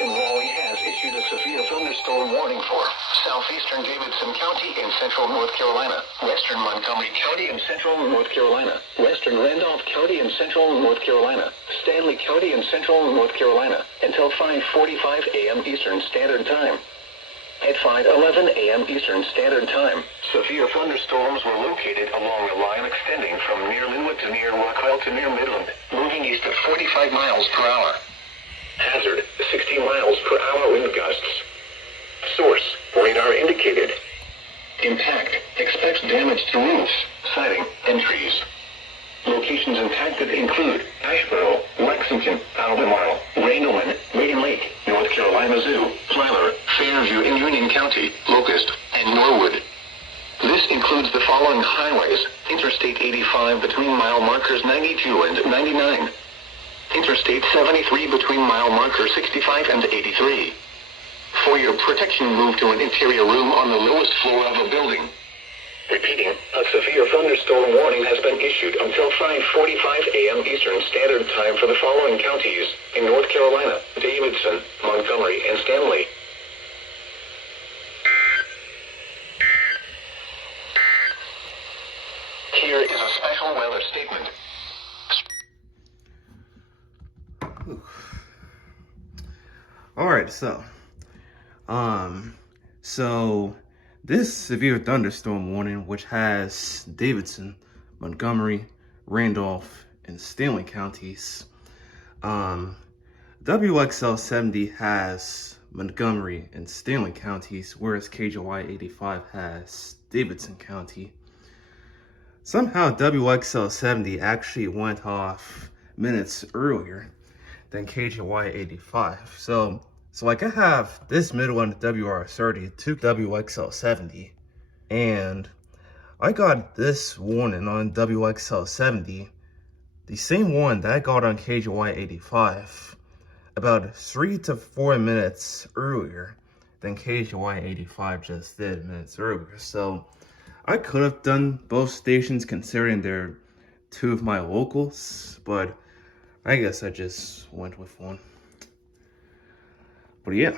in Raleigh has issued a severe thunderstorm warning for southeastern Davidson County in central North Carolina, western Montgomery County in central North Carolina, western Randolph County in central North Carolina, Stanley County in central North Carolina, until 5:45 a.m. Eastern Standard Time. At 5:11 a.m. Eastern Standard Time, severe thunderstorms were located along a line extending from near Linwood to near Rockwell to near Midland, moving east at 45 miles per hour. Hazard, 60 miles per hour wind gusts. Source, radar indicated. Impact, expects damage to roofs, siding, and trees. Locations impacted include Asheboro, Lexington, Albemarle, Randleman, Maiden Lake, North Carolina Zoo, Flagler, Fairview in Union County, Locust, and Norwood. This includes the following highways: Interstate 85 between mile markers 92 and 99. Interstate 73 between mile marker 65 and 83. For your protection, move to an interior room on the lowest floor of a building. Repeating, a severe thunderstorm warning has been issued until 5:45 a.m. Eastern Standard Time for the following counties in North Carolina: Davidson, Montgomery, and Stanley. Here is a special weather statement. Alright, so this severe thunderstorm warning, which has Davidson, Montgomery, Randolph, and Stanley counties, WXL70 has Montgomery and Stanley counties, whereas KJY85 has Davidson County. Somehow WXL70 actually went off minutes earlier than KJY85. So like I have this Midland WR-30 to WXL70, and I got this warning on WXL70, the same one that I got on KJY85, about 3 to 4 minutes earlier than KJY85 just did minutes earlier. So I could have done both stations considering they're two of my locals, but I guess I just went with one. But yeah.